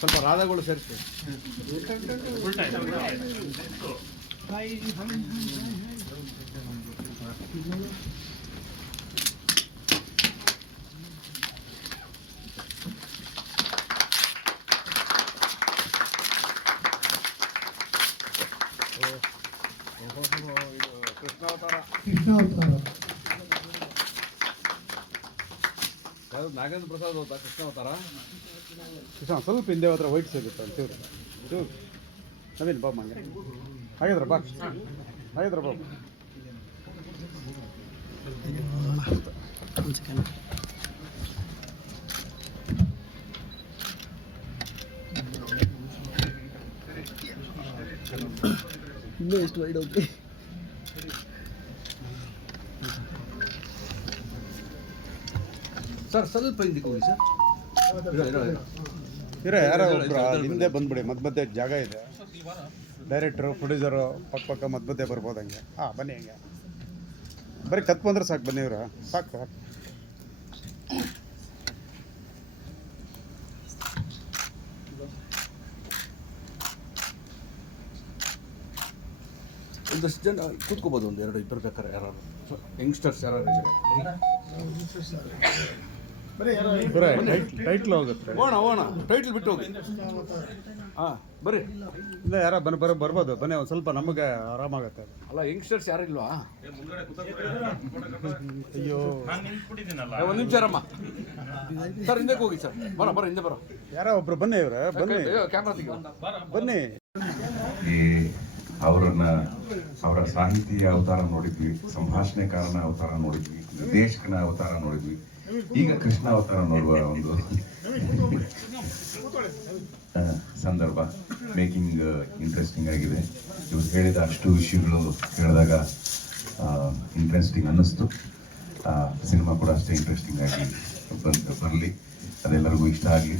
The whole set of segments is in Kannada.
ಸ್ವಲ್ಪ ರಾಧಗಳು ಸೇರಿಸಿ ಇದು ಕೃಷ್ಣಾವತಾರ ಕೃಷ್ಣಾವತಾರ ಯಾವ್ದು ನಾಗೇಂದ್ರ ಪ್ರಸಾದ್ ಹೋದ ಕೃಷ್ಣಾವತಾರ ಕೃಷ್ಣ ಸ್ವಲ್ಪ ಹಿಂದೆ ಹತ್ರ ವೈಟ್ ಸಿಗುತ್ತೆ ಅಂತ ಚೂರು ನವೀನ್ ಬಾಬ್ ಹಂಗೆ ಹಾಗಿದ್ರ ಬಾ. ಹಾಗಿದ್ರ ಬಾಬಾ ಇನ್ನೂ ಎಷ್ಟು ವೈಡ್ ಹೋಗಿ ಸರ್ ಸ್ವಲ್ಪ ಹಿಂದಕ್ಕೆ ಹೋಗಿ ಸರ್. ಇರೋ ಯಾರೋ ಒಬ್ರು ಹಿಂದೆ ಬಂದ್ಬಿಡಿ ಮಧ್ಯ ಮಧ್ಯೆ ಜಾಗ ಇದೆ. ಡೈರೆಕ್ಟ್ರು ಪ್ರೊಡ್ಯೂಸರು ಪಕ್ಕ ಪಕ್ಕ ಮಧ್ಯ ಮಧ್ಯೆ ಬರ್ಬೋದು ಹಂಗೆ. ಹಾಂ ಬನ್ನಿ ಹಂಗೆ. ಬರೀ ಕತ್ ಬಂದ್ರೆ ಸಾಕು ಬನ್ನಿ ಇವ್ರು. ಸಾಕು ಸಾಕು. ಒಂದಷ್ಟು ಜನ ಕೂತ್ಕೋಬೋದು ಒಂದು ಎರಡು ಇಬ್ಬರು ಬೇಕಾರೆ ಯಾರು ಯಂಗ್ಸ್ಟರ್ಸ್ ಯಾರು? ಬರೀ ಟೈಟ್ಲ್ ಹೋಗುತ್ತೆ. ಓಣ ಓಣ. ಟೈಟ್ಲ್ ಬಿಟ್ಟು ಹೋಗಿ. ಹಾಂ ಬರ್ರಿ. ಇಲ್ಲ ಯಾರೋ ಬನ್ ಬರ ಬರ್ಬೋದು. ಬನ್ನಿ ಒಂದು ಸ್ವಲ್ಪ ನಮಗೆ ಆರಾಮಾಗತ್ತೆ. ಅಲ್ಲ ಯಂಗ್ಸ್ಟರ್ಸ್ ಯಾರು ಇಲ್ವಾ? ಅಯ್ಯೋ. ಒಂದು ನಿಮಿಷ ರಮ್ಮ ಸರ್ ಹಿಂದಕ್ಕೆ ಹೋಗಿ ಸರ್. ಬರ ಬರ ಹಿಂದೆ ಬರ. ಯಾರೋ ಒಬ್ರು ಬನ್ನಿ ಇವ್ರ ಬನ್ನಿ. ಕ್ಯಾಮ್ರಾ ತೆಗಿ ಬನ್ನಿ. ಈ ಅವರನ್ನ ಅವರ ಸಾಹಿತಿಯ ಅವತಾರ ನೋಡಿದ್ವಿ ಸಂಭಾಷಣೆಕಾರನ ಅವತಾರ ನೋಡಿದ್ವಿ ನಿರ್ದೇಶಕನ ಅವತಾರ ನೋಡಿದ್ವಿ. ಈಗ ಕೃಷ್ಣ ಅವತಾರ ನೋಡುವ ಒಂದು ಸಂದರ್ಭ. ಮೇಕಿಂಗ್ ಇಂಟ್ರೆಸ್ಟಿಂಗ್ ಆಗಿದೆ. ಇವರು ಹೇಳಿದ ಅಷ್ಟು ವಿಷಯಗಳು ಹೇಳಿದಾಗ ಇಂಟ್ರೆಸ್ಟಿಂಗ್ ಅನ್ನಿಸ್ತು. ಸಿನಿಮಾ ಕೂಡ ಅಷ್ಟೇ ಇಂಟ್ರೆಸ್ಟಿಂಗ್ ಆಗಿ ಬರಲಿ. ಅದೆಲ್ಲರಿಗೂ ಇಷ್ಟ ಆಗಲಿ.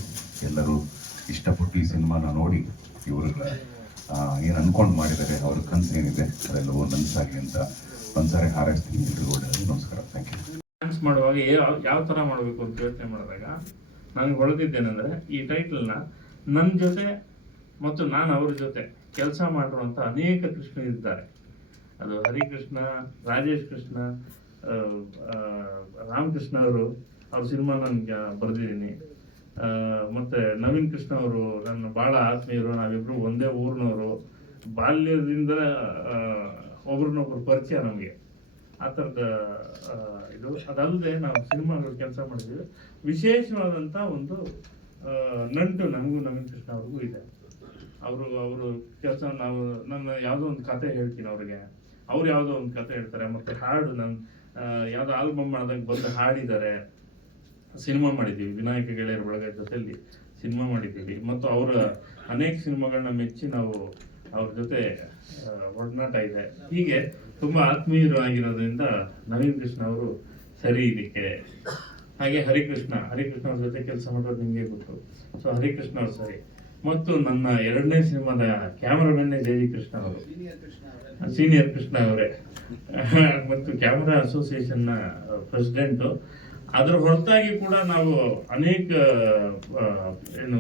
ಎಲ್ಲರೂ ಇಷ್ಟಪಟ್ಟು ಈ ಸಿನಿಮಾನ ನೋಡಿ ಇವರುಗಳ ಏನು ಅನ್ಕೊಂಡು ಮಾಡಿದ್ದಾರೆ, ಅವ್ರ ಕನಸು ಏನಿದೆ ಅದೆಲ್ಲವೂ ನನಸಾಗಲಿ ಅಂತ ಒಂದ್ಸಾರಿ ಹಾರೈಸ್ತೀನಿ. ಎಲ್ರಿಗೂ ಒಳ್ಳೆಯದು. ನಮಸ್ಕಾರ. ಥ್ಯಾಂಕ್ ಯು ಮಾಡುವಾಗ ಯಾವ ಯಾವ ಥರ ಮಾಡಬೇಕು ಅಂತ ಯೋಚನೆ ಮಾಡಿದಾಗ ನನಗೆ ಹೊಳೆದಿದ್ದೇನೆಂದರೆ ಈ ಟೈಟಲ್ನ ನನ್ನ ಜೊತೆ ಮತ್ತು ನಾನು ಅವ್ರ ಜೊತೆ ಕೆಲಸ ಮಾಡಿರುವಂಥ ಅನೇಕ ಕೃಷ್ಣ ಇದ್ದಾರೆ. ಅದು ಹರಿಕೃಷ್ಣ, ರಾಜೇಶ್ ಕೃಷ್ಣ ರಾಮಕೃಷ್ಣ ಅವರು, ಅವ್ರ ಸಿನಿಮಾ ನನಗೆ ಬರೆದಿದ್ದೀನಿ. ಮತ್ತು ನವೀನ್ ಕೃಷ್ಣ ಅವರು ನನ್ನ ಭಾಳ ಆತ್ಮೀಯರು ನಾವಿಬ್ಬರು ಒಂದೇ ಊರಿನವರು. ಬಾಲ್ಯದಿಂದ ಒಬ್ರನ್ನೊಬ್ರು ಪರಿಚಯ ನಮಗೆ. ಆ ಥರದ ಇದು. ಅದಲ್ಲದೆ ನಾವು ಸಿನಿಮಾಗಳು ಕೆಲಸ ಮಾಡಿದ್ದೀವಿ. ವಿಶೇಷವಾದಂಥ ಒಂದು ನಂಟು ನಮಗೂ ನವೀನ್ ಕೃಷ್ಣ ಅವ್ರಿಗೂ ಇದೆ. ಅವರು ಅವರು ಕೆಲಸ ನಾವು, ನನ್ನ ಯಾವುದೋ ಒಂದು ಕತೆ ಹೇಳ್ತೀನಿ ಅವ್ರಿಗೆ. ಅವ್ರು ಯಾವುದೋ ಒಂದು ಕತೆ ಹೇಳ್ತಾರೆ. ಮತ್ತು ಹಾಡು ನನ್ನ ಯಾವುದೋ ಆಲ್ಬಮ್ ಮಾಡಿದಾಗ ಬಂದು ಹಾಡಿದ್ದಾರೆ. ಸಿನಿಮಾ ಮಾಡಿದ್ದೀವಿ. ವಿನಾಯಕ ಗೆಳೆಯರ ಬಳಗ ಜೊತೆಯಲ್ಲಿ ಸಿನಿಮಾ ಮಾಡಿದ್ದೀವಿ. ಮತ್ತು ಅವರ ಅನೇಕ ಸಿನಿಮಾಗಳನ್ನ ಮೆಚ್ಚಿ ನಾವು ಅವ್ರ ಜೊತೆ ಒಡನಾಟ ಇದೆ. ಹೀಗೆ ತುಂಬಾ ಆತ್ಮೀಯರು ಆಗಿರೋದ್ರಿಂದ ನವೀನ್ ಕೃಷ್ಣ ಅವರು ಸರಿ ಇದಕ್ಕೆ. ಹಾಗೆ ಹರಿಕೃಷ್ಣ ಹರಿಕೃಷ್ಣ ಅವ್ರ ಜೊತೆ ಕೆಲಸ ಮಾಡೋದು ನಿಮಗೆ ಗೊತ್ತು. ಸೊ ಹರಿಕೃಷ್ಣ ಅವರು ಸರಿ. ಮತ್ತು ನನ್ನ ಎರಡನೇ ಸಿನಿಮಾದ ಕ್ಯಾಮ್ರಾಮನ್ನೇ ಜೆ ಜಿ ಕೃಷ್ಣ ಅವರು. ಸೀನಿಯರ್ ಕೃಷ್ಣ ಅವರೇ. ಮತ್ತು ಕ್ಯಾಮ್ರಾ ಅಸೋಸಿಯೇಷನ್ನ ಪ್ರೆಸಿಡೆಂಟು ಅದರ ಹೊರತಾಗಿ ಕೂಡ ನಾವು ಅನೇಕ ಏನು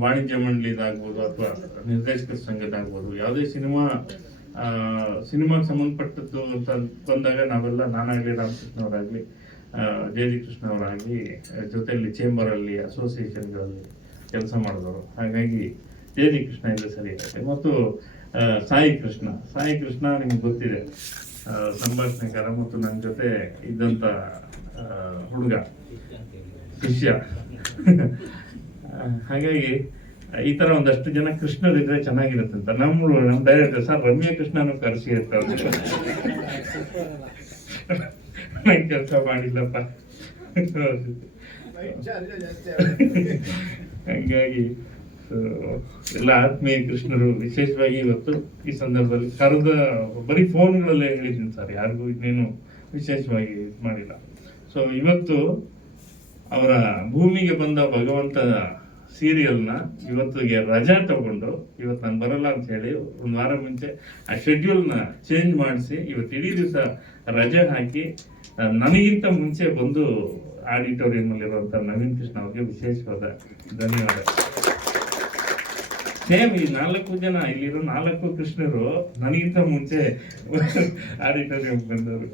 ವಾಣಿಜ್ಯ ಮಂಡಳಿದಾಗ್ಬೋದು ಅಥವಾ ನಿರ್ದೇಶಕರ ಸಂಘದಾಗ್ಬೋದು ಯಾವುದೇ ಸಿನಿಮಾ ಸಿನಿಮಾಗೆ ಸಂಬಂಧಪಟ್ಟದ್ದು ಅಂತ ಬಂದಾಗ ನಾವೆಲ್ಲ ನಾನಾಗಲಿ ರಾಮಕೃಷ್ಣ ಅವರಾಗಲಿ ಜೆ ಜಿ ಕೃಷ್ಣ ಅವರಾಗಲಿ ಜೊತೆಯಲ್ಲಿ ಚೇಂಬರಲ್ಲಿ, ಅಸೋಸಿಯೇಷನ್ಗಳಲ್ಲಿ ಕೆಲಸ ಮಾಡಿದವರು. ಹಾಗಾಗಿ ಜೆ ಜಿ ಕೃಷ್ಣ ಇಲ್ಲ ಸರಿ ಆಗುತ್ತೆ ಮತ್ತು ಸಾಯಿ ಕೃಷ್ಣ. ಸಾಯಿ ಕೃಷ್ಣ ನಿಮ್ಗೆ ಗೊತ್ತಿದೆ. ಸಂಭಾಷಣೆಗಾರ ಮತ್ತು ನನ್ನ ಜೊತೆ ಇದ್ದಂಥ ಹುಡುಗ, ಶಿಷ್ಯ. ಹಾಗಾಗಿ ಈ ತರ ಒಂದಷ್ಟು ಜನ ಕೃಷ್ಣರಿದ್ರೆ ಚೆನ್ನಾಗಿರುತ್ತೆ ಅಂತ. ನಮ್ಮ ನಮ್ಮ ಡೈರೆಕ್ಟರ್ ಸರ್ ರಮ್ಯ ಕೃಷ್ಣನು ಕರೆಸಿ ಇರ್ತಾರೆ ಕೆಲಸ ಮಾಡಿಲ್ಲಪ್ಪ. ಹಂಗಾಗಿ ಎಲ್ಲ ಆತ್ಮೀಯ ಕೃಷ್ಣರು, ವಿಶೇಷವಾಗಿ ಇವತ್ತು ಈ ಸಂದರ್ಭದಲ್ಲಿ ಕರೆದ ಬರೀ ಫೋನ್ಗಳಲ್ಲೇ ಹೇಳಿದ್ದೀನಿ ಸರ್ ಯಾರಿಗೂ ಇನ್ನೇನು ವಿಶೇಷವಾಗಿ ಮಾಡಿಲ್ಲ. ಸೊ ಇವತ್ತು ಅವರ ಭೂಮಿಗೆ ಬಂದ ಭಗವಂತ ಸೀರಿಯಲ್ನ ಇವತ್ತಿಗೆ ರಜಾ ತಗೊಂಡು ಇವತ್ತು ನಾನು ಬರಲ್ಲ ಅಂತ ಹೇಳಿ ಒಂದು ವಾರ ಮುಂಚೆ ಆ ಶೆಡ್ಯೂಲ್ನ ಚೇಂಜ್ ಮಾಡಿಸಿ ಇವತ್ತು ಇಡೀ ದಿವಸ ರಜೆ ಹಾಕಿ ನನಗಿಂತ ಮುಂಚೆ ಬಂದು ಆಡಿಟೋರಿಯಂ ಅಲ್ಲಿರುವಂಥ ನವೀನ್ ಕೃಷ್ಣ ಅವರಿಗೆ ವಿಶೇಷವಾದ ಧನ್ಯವಾದ. ಸೇಮ್ ಈ ನಾಲ್ಕು ಜನ, ಇಲ್ಲಿರೋ ನಾಲ್ಕು ಕೃಷ್ಣರು ನನಗಿಂತ ಮುಂಚೆ ಆಡಿಟೋರಿಯಂ ಬಂದವರು.